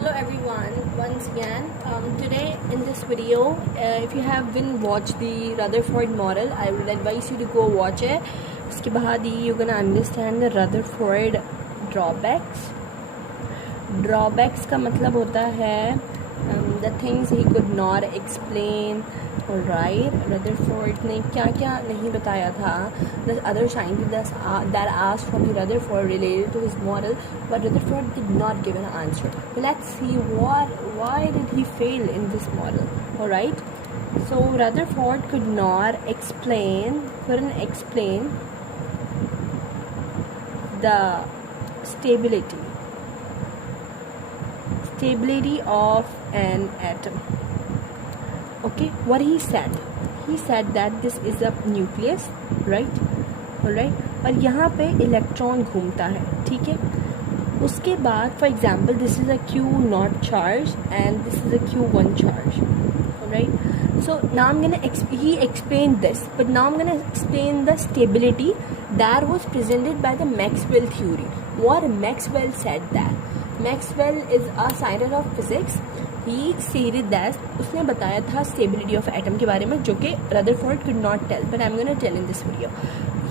Hello everyone, once again today in this video, if you haven't watched the Rutherford model, I would advise you to go watch it. उसके बाद you're gonna understand the Rutherford drawbacks. Drawbacks का मतलब होता है the things he could not explain. Alright, Rutherford ने क्या क्या नहीं बताया था. The other scientists that asked from the Rutherford related to his model, but Rutherford did not give an answer. So let's see why did he fail in this model. Alright, so Rutherford couldn't explain the stability of an atom. Okay, what he said that this is a nucleus, right? Alright, और यहाँ पे electron घूमता है, ठीक है. उसके बाद for example this is a Q0 charge and this is a Q1 charge. Alright, so now he explained this, but now I'm gonna explain the stability that was presented by the Maxwell theory. What Maxwell said that Maxwell is a scientist of physics. He stated that उसने बताया था stability of atom के बारे में, जो कि Rutherford could not tell, but I'm gonna tell in this video.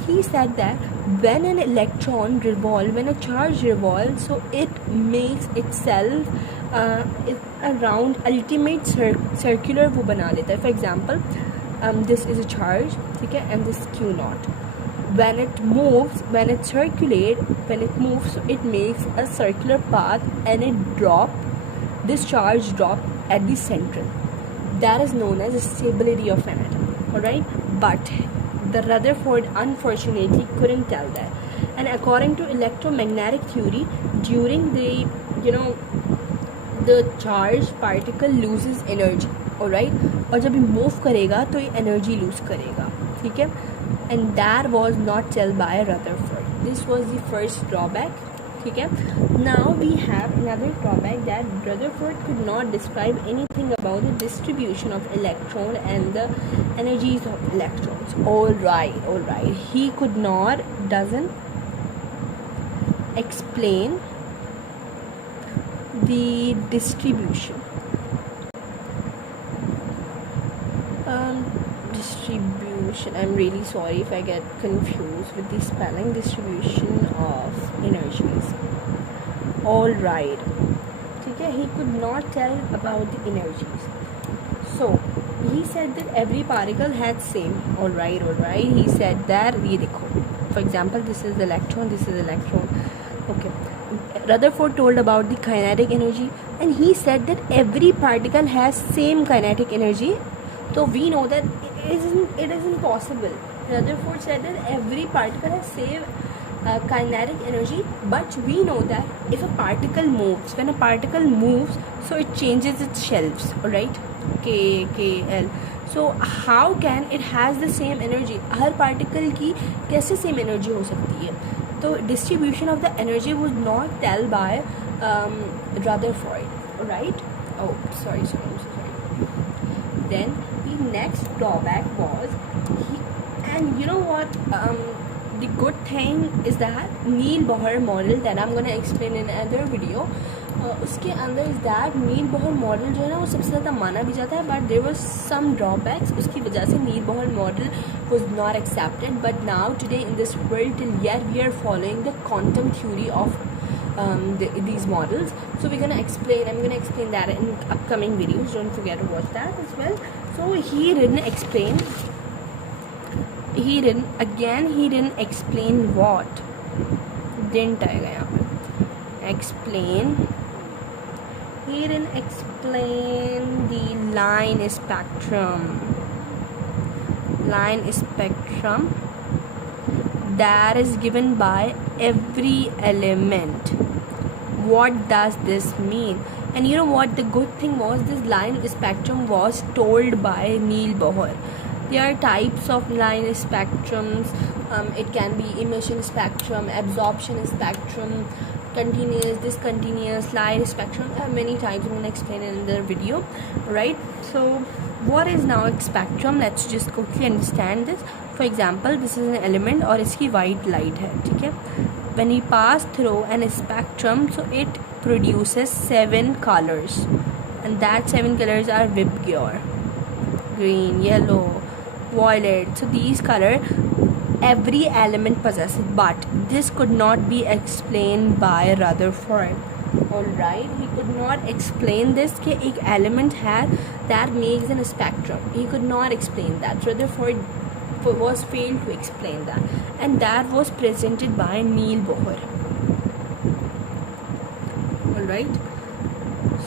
He said that when an electron revolves, when a charge revolves, so it makes itself around ultimate circular वो बना लेता है. For example, this is a charge, ठीक है, and this Q0. When it moves, when it moves, so it makes a circular path and this charge drop at the center. That is known as the stability of an atom. Alright, but the Rutherford unfortunately couldn't tell that. And according to electromagnetic theory, during the charged particle loses energy. Alright, और जब ये move करेगा तो ये energy lose करेगा, ठीक है. And that was not told by Rutherford. This was the first drawback. Okay. Now we have another drawback that Rutherford could not describe anything about the distribution of electron and the energies of electrons. Alright. He doesn't explain the distribution. I'm really sorry if I get confused with the spelling. Distribution of energies. Alright, okay, he could not tell about the energies. So he said that every particle had same. Alright, he said that ये देखो, for example this is electron, okay. Rutherford told about the kinetic energy, and he said that every particle has same kinetic energy. So we know that it isn't possible. Rutherford said that every particle has same kinetic energy, but we know that if a particle moves, when a particle moves, so it changes its shells, alright, KL. So how can it has the same energy? Her particle की कैसे same energy हो सकती है? तो distribution of the energy was not tell by Rutherford, alright. Oh, sorry, I'm so sorry. Then the next drawback was and you know what, the good thing is that Neil Bohr model that I'm gonna explain in another video. उसके अंदर is that Neil Bohr model जो है ना वो सबसे ज़्यादा माना भी जाता है, but there was some drawbacks. उसकी वजह से Neil Bohr model was not accepted. But now today in this world till yet we are following the quantum theory of these models. So I'm gonna explain that in upcoming videos. Don't forget to watch that as well. So he didn't explain what didn't आएगा यहाँ पे explain. He didn't explain the line spectrum that is given by every element. What does this mean? And you know what, the good thing was this line spectrum was told by Neil Bohr. There are types of line spectrums. It can be emission spectrum, absorption spectrum, continuous, discontinuous, light spectrum. Many times I'm going to explain in the video, right? So what is now a spectrum? Let's just quickly understand this. For example, this is an element और इसकी white light है, ठीक है. When we pass through an spectrum, so it produces 7 colors, and that 7 colors are Vibgyor: green, yellow, violet. So these color every element possesses, but this could not be explained by Rutherford. Alright, he could not explain this कि एक element है that makes a spectrum. He could not explain that. Rutherford was failed to explain that, and that was presented by Neil Bohr. Alright,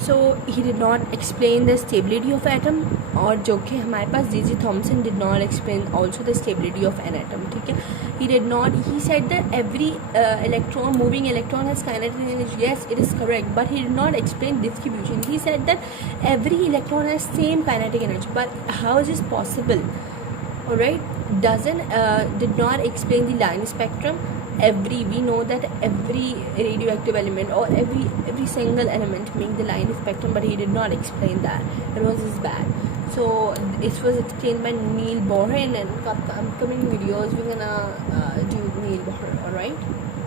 so he did not explain the stability of atom, और जो कि हमारे पास J.J. Thomson did not explain also the stability of an atom. ठीक है, he did not. He said that every moving electron has kinetic energy. Yes, it is correct, but he did not explain distribution. He said that every electron has same kinetic energy, but how is this possible? Alright, did not explain the line spectrum. We know that every radioactive element or every single element make the line spectrum, but he did not explain that. It was his bad. So it was explained by Neil Bohr, and in upcoming videos we're gonna do Neil Bohr. Alright.